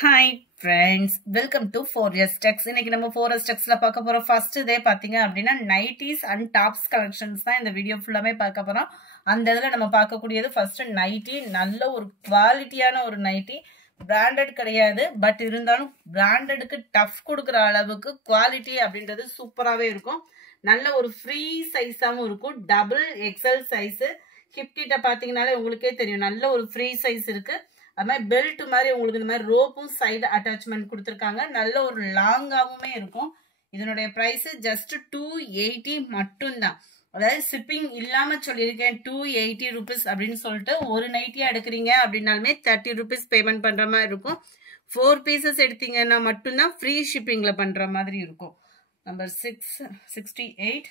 Hi friends, welcome to 4S Techs. இன்னைக்கு நம்ம 4S Techsல பார்க்க போறோம். ஃபர்ஸ்ட் டே பாத்தீங்க அப்படின்னா நைட்டிஸ் அண்ட் டாப்ஸ் கலெக்ஷன்ஸ் தான் இந்த வீடியோ ஃபுல்லாமே பார்க்க போறோம். அந்த இதுல நம்ம பார்க்கக்கூடியது ஃபர்ஸ்ட் நைட்டி. நல்ல ஒரு குவாலிட்டியான ஒரு நைட்டி. பிராண்டட் கிடையாது, பட் இருந்தாலும் பிராண்டடுக்கு டஃப் கொடுக்குற அளவுக்கு குவாலிட்டி அப்படின்றது சூப்பராகவே இருக்கும். நல்ல ஒரு ஃப்ரீ சைஸாகவும் இருக்கும். Double XL size. ஹிப் கிட்ட பார்த்தீங்கன்னாலே உங்களுக்கே தெரியும், நல்ல ஒரு ஃப்ரீ சைஸ் இருக்கு. அது மாதிரி பெல்ட் மாதிரி உங்களுக்கு இந்த மாதிரி ரோப்பும் சைடு அட்டாச்மெண்ட் கொடுத்துருக்காங்க. நல்ல ஒரு லாங்காகவுமே இருக்கும். இதனுடைய ப்ரைஸ் ஜஸ்ட் 280 மட்டும்தான். அதாவது ஷிப்பிங் இல்லாம சொல்லியிருக்கேன். 280 rupees அப்படின்னு சொல்லிட்டு ஒரு நைட்டியா எடுக்கிறீங்க அப்படின்னாலுமே 30 rupees பேமெண்ட் பண்ற மாதிரி இருக்கும். 4 pieces எடுத்தீங்கன்னா மட்டும்தான் ஃப்ரீ ஷிப்பிங்ல பண்ற மாதிரி இருக்கும். நம்பர் 668.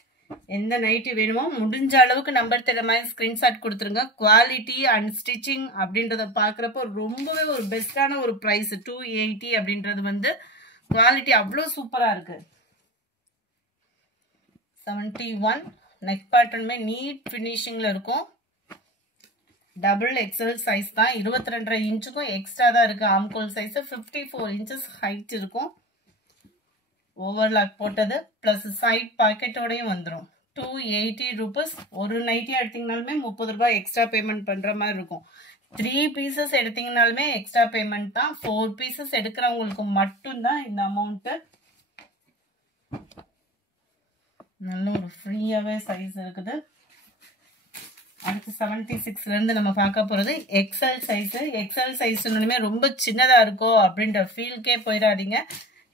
எந்த நைட்டி வேணுமோ முடிஞ்ச அளவுக்கு நம்பர் தெரிய மாதிரி ஸ்கிரீன்ஷாட் கொடுத்துருங்க. குவாலிட்டி அண்ட் ஸ்டிச்சிங் அப்படின்றத பார்க்குறப்போ ரொம்பவே ஒரு பெஸ்டான ஒரு ப்ரைஸ். 280 அப்படின்றது வந்து குவாலிட்டி அவ்வளோ சூப்பராக இருக்கு. 71. நெக் பேட்டர்னுமே நீட் ஃபினிஷிங்ல இருக்கும். டபுள் எக்ஸல் சைஸ் தான். 22.5 இன்ச்சுக்கும் எக்ஸ்ட்ரா தான் இருக்கு. ஆம்கோல் சைஸ் 54 inches ஹைட் இருக்கும். ஓவர்லாக் போட்டது பிளஸ் சைட் பாக்கெட்டோடையும் வந்துடும். 280 rupees. ஒரு நைட்டியா எடுத்தீங்கனாலுமே 30 ரூபாய் எக்ஸ்ட்ரா பேமெண்ட் பண்ற மாதிரி இருக்கும். 3 pieces எடுத்தீங்கனாலுமே எக்ஸ்ட்ரா பேமெண்ட் தான். 4 pieces எடுக்கிறவங்களுக்கு மட்டும்தான் இந்த அமௌண்ட். நல்ல ஒரு ஃப்ரீயாவே சைஸ் இருக்குது. அடுத்து 76ல இருந்து நம்ம பார்க்க போறது எக்ஸல் சைஸ். எக்ஸல் சைஸ்னுமே ரொம்ப சின்னதா இருக்கோ அப்படின்ற ஃபீல்கே போயிடாதீங்க.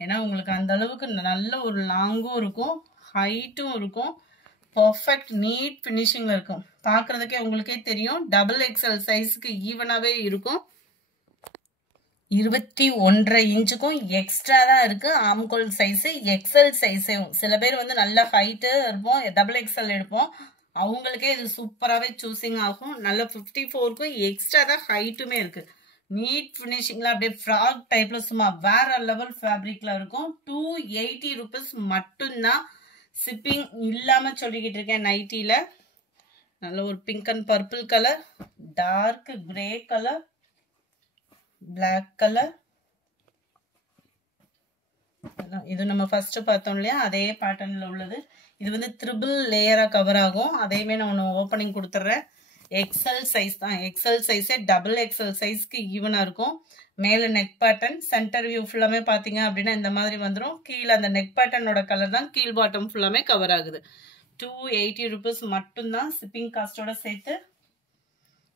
ஏன்னா உங்களுக்கு அந்த அளவுக்கு நல்ல ஒரு லாங்கும் இருக்கும், ஹைட்டும் இருக்கும், பர்ஃபெக்ட் நீட் ஃபினிஷிங்ல இருக்கும். பார்க்கறதுக்கே உங்களுக்கே தெரியும். டபுள் எக்ஸல் சைஸ்க்கு ஈவனாவே இருக்கும். 21.5 இன்ச்சுக்கும் எக்ஸ்ட்ரா தான் இருக்கு. ஆம்கோல் சைஸ் எக்ஸல் சைஸையும் சில பேர் வந்து நல்ல ஹைட்டு இருப்போம், டபுள் எக்ஸல் எடுப்போம், அவங்களுக்கே இது சூப்பராகவே சூஸிங் ஆகும். நல்ல 54க்கும் எக்ஸ்ட்ரா தான் ஹைட்டுமே இருக்கு. நீட் ஃபினிஷிங்ல அப்படியே ஃப்ராக் டைப்ல சும்மா வேற லெவல் ஃபேப்ரிக்ல இருக்கும். 280 rupees மட்டும்தான். ஷிப்பிங் இல்லாம சொல்லிக்கிட்டு இருக்கேன். நைட்டில நல்ல ஒரு pink and purple colour, dark grey colour, black colour. இது நம்ம ஃபர்ஸ்ட் பார்த்தோம் இல்லையா, அதே பேட்டர்ன்ல உள்ளது. இது வந்து ட்ரிபிள் லேயரா கவர் ஆகும். அதையுமே நான் ஒன்று ஓப்பனிங் கொடுத்துட்றேன். எக்ஸல் சைஸ் தான். எக்ஸல் சைஸே டபுள் எக்ஸல் சைஸ்க்கு ஈவனா இருக்கும். மேல நெக் பேட்டர்ன், சென்டர் வியூ ஃபுல்லாமே பாத்தீங்க அப்படின்னா இந்த மாதிரி வந்துடும். கீழே அந்த நெக் பேட்டர்னோட கலர் தான் கீழ் பாட்டம் ஃபுல்லாமே கவர் ஆகுது. 280 rupees மட்டும்தான். ஷிப்பிங் காஸ்டோட சேர்த்து.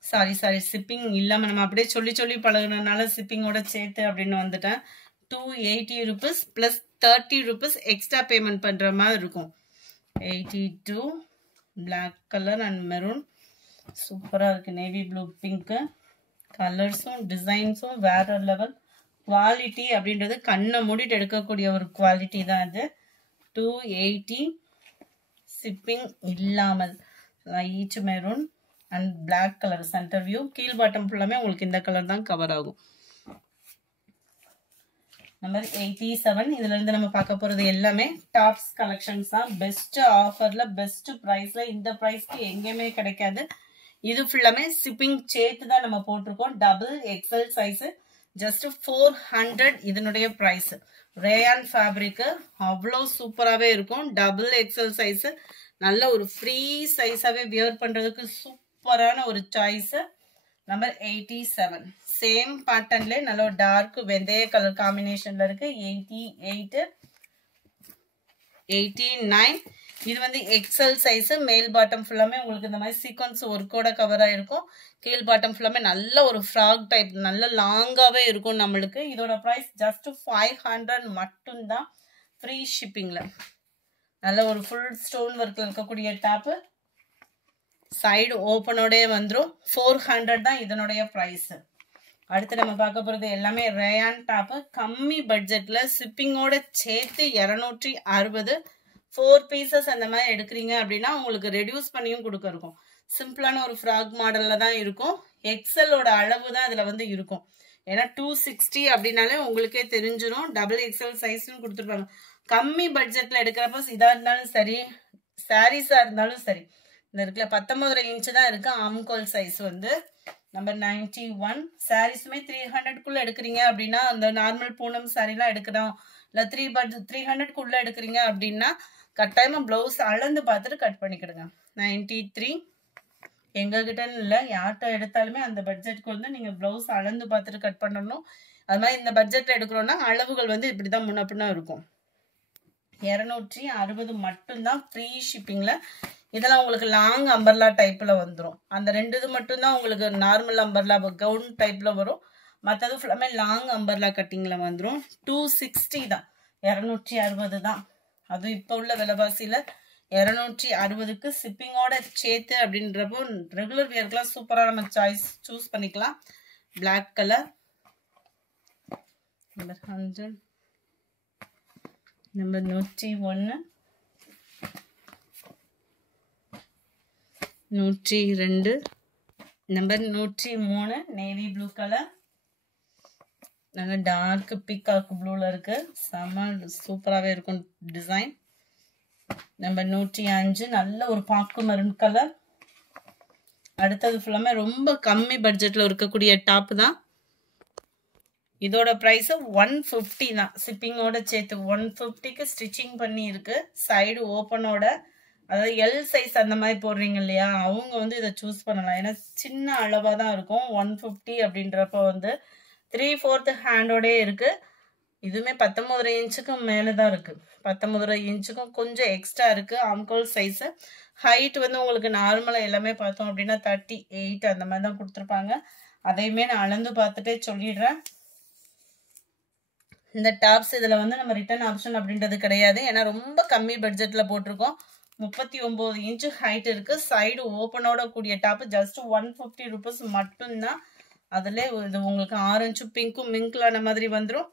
சாரி ஷிப்பிங் இல்லாம நம்ம அப்படியே சொல்லி பழகுனதுனால ஷிப்பிங்கோட சேர்த்து அப்படின்னு வந்துட்டேன். 280 rupees plus 30 rupees extra payment பண்ற மாதிரி இருக்கும். 82. Black colour and maroon. சூப்பரா இருக்கு. Navy blue pink. கலர்ஸும் டிசைன்ஸும் வேற லெவல். குவாலிட்டி அப்படின்றது கண்ணை மூடிட்டு எடுக்கக்கூடிய ஒரு குவாலிட்டி தான் இது. 280 ஷிப்பிங் இல்லாமல். Light maroon and black colour centre view. கீழ் பாட்டம் ஃபுல்லாமே உங்களுக்கு இந்த கலர் தான் கவர் ஆகும். நம்பர் 87. இதுல இருந்து நம்ம பார்க்க போறது எல்லாமே டாப்ஸ் கலெக்ஷன்ஸ் தான். பெஸ்ட் ஆஃபர்ல பெஸ்ட் பிரைஸ்ல. இந்த பிரைஸ்க்கு எங்கேயுமே கிடைக்காது. இது ஃபுல்லாமே ஷிப்பிங் சேர்த்து தான் நம்ம போட்டிருக்கோம். டபுள் எக்ஸல் சைஸ் ஜஸ்ட் 400 இதனுடைய பிரைஸ். ரேயான் ஃபேப்ரிக் அவ்வளோ சூப்பராகவே இருக்கும். டபுள் எக்ஸல் சைஸ் நல்ல ஒரு ஃப்ரீ சைஸாகவே வியர் பண்ணுறதுக்கு சூப்பரான ஒரு சாய்ஸ். நம்பர் 87. சேம் பேட்டர்ன்ல நல்ல ஒரு டார்க் வெந்தய கலர் காம்பினேஷன்ல இருக்கு. 88, 89. இது வந்து எக்ஸல் சைஸ். மேல் பாட்டம் ஃபுல்லாமே உங்களுக்கு இந்த மாதிரி சீக்வன்ஸ் ஒர்க்கோட கவர் ஆயிருக்கும். கீழ் பாட்டம் ஃபுல்லாமே நல்ல ஒரு ஃப்ராக் டைப், நல்ல லாங்காவே இருக்கும் நம்மளுக்கு. இதோட ப்ரைஸ் ஜஸ்ட் 500 மட்டும்தான். ஃப்ரீ ஷிப்பிங்ல. நல்ல ஒரு ஃபுல் ஸ்டோன் ஒர்க்ல இருக்கக்கூடிய டாப்பு. சைடு ஓப்பனோடே வந்துடும். 400 தான் இதனுடைய ப்ரைஸ். அடுத்து நம்ம பார்க்க போறது எல்லாமே ரேயான் டாப்பு. கம்மி பட்ஜெட்ல ஷிப்பிங்கோட சேர்த்து 260. 4 pieces அந்த மாதிரி எடுக்கிறீங்க அப்படின்னா உங்களுக்கு ரெடியூஸ் பண்ணியும் கொடுக்க இருக்கும். சிம்பிளான ஒரு ஃப்ராக் மாடல்ல தான் இருக்கும். எக்ஸலோட அளவு தான் இதுல வந்து இருக்கும். ஏன்னா 260 அப்படின்னாலே உங்களுக்கே தெரிஞ்சிடும். டபுள் எக்ஸல் சைஸ்ன்னு கொடுத்துருப்பாங்க. கம்மி பட்ஜெட்ல எடுக்கிறப்ப இதா இருந்தாலும் சரி, சாரீஸா இருந்தாலும் சரி. இந்த இருக்குல்ல 19.5 இன்ச்சு தான் இருக்கு. ஆம்கோல் சைஸ் வந்து நம்பர் 91. சாரீஸுமே 300க்குள்ள எடுக்கிறீங்க அப்படின்னா, அந்த நார்மல் பூனம் சாரீலாம் எடுக்கிறோம், இல்லை 300க்குள்ள எடுக்கிறீங்க அப்படின்னா கட்டாயமாக ப்ளவுஸ் அளந்து பார்த்துட்டு கட் பண்ணிக்கிடுங்க. 93. எங்ககிட்ட இல்லை, யார்கிட்ட எடுத்தாலுமே அந்த பட்ஜெட்டுக்கு வந்து நீங்கள் ப்ளவுஸ் அளந்து பார்த்துட்டு கட் பண்ணணும். அது மாதிரி இந்த பட்ஜெட்டில் எடுக்கிறோன்னா அளவுகள் வந்து இப்படி தான் முன்ன பின்னா இருக்கும். 260 மட்டும்தான் ஃப்ரீ ஷிப்பிங்கில். இதெல்லாம் உங்களுக்கு லாங் அம்பர்லா டைப்பில் வந்துடும். அந்த 2 இது மட்டும்தான் உங்களுக்கு நார்மல் அம்பர்லா கவுன் டைப்பில் வரும். மற்றது ஃபுல்லாமே லாங் அம்பர்லா கட்டிங்கில் வந்துடும். 260 தான், 260 தான். அதுவும் இப்போ உள்ள விலைவாசியில் 260க்கு ஷிப்பிங்கோட சேர்த்து அப்படின்றப்போ ரெகுலர் வியர்க்கெலாம் சூப்பராக நம்ம சூஸ் பண்ணிக்கலாம். Black colour. Number 100. Number 101, 102, number 103 navy blue colour. நல்ல டார்க் பீகாக் ப்ளூவில் இருக்கு, செம்ம சூப்பராகவே இருக்கும் டிசைன். நம்பர் 105 நல்ல ஒரு பாக்கு மரூன் கலர். அடுத்தது ஃபுல்லாமே ரொம்ப கம்மி பட்ஜெட்டில் இருக்கக்கூடிய டாப் தான். இதோட ப்ரைஸு 150 தான், ஷிப்பிங்கோட சேர்த்து 150க்கு ஸ்டிச்சிங் பண்ணி இருக்கு. சைடு ஓப்பனோட, அதாவது எல் சைஸ் அந்த மாதிரி போடுறீங்க இல்லையா, அவங்க வந்து இதை சூஸ் பண்ணலாம். ஏன்னா சின்ன அளவாக தான் இருக்கும். 150 அப்படின்றப்ப வந்து 3/4 ஹேண்டோடே இருக்கு. இதுவுமே 19 இன்ச்சுக்கு மேலே தான் இருக்கு. 19 இன்ச்சுக்கும் கொஞ்சம் எக்ஸ்ட்ரா இருக்கு. ஆம்கோல் சைஸு. ஹைட் வந்து உங்களுக்கு நார்மலாக எல்லாமே பார்த்தோம் அப்படின்னா 38 அந்த மாதிரி தான் கொடுத்துருப்பாங்க. அதையுமே நான் அளந்து பார்த்துட்டே சொல்லிடுறேன். இந்த டாப்ஸ் இதில் வந்து நம்ம ரிட்டர்ன் ஆப்ஷன் அப்படின்றது கிடையாது. ஏன்னா ரொம்ப கம்மி பட்ஜெட்டில் போட்டிருக்கோம். 39 இன்ச்சு ஹைட் இருக்குது. சைடு ஓப்பனோட கூடிய டாப்பு ஜஸ்ட் 150 ருபீஸ் மட்டும்தான். அதில் இது உங்களுக்கு ஆரஞ்சும் பிங்க்கும் மிங்க்லான மாதிரி வந்துடும்.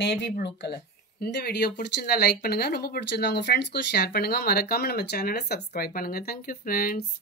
Navy blue colour. இந்த வீடியோ பிடிச்சிருந்தா லைக் பண்ணுங்கள், ரொம்ப பிடிச்சிருந்தா உங்கள் ஃப்ரெண்ட்ஸ்க்கும் ஷேர் பண்ணுங்கள். மறக்காமல் நம்ம சேனலை சப்ஸ்கிரைப் பண்ணுங்கள். Thank you friends.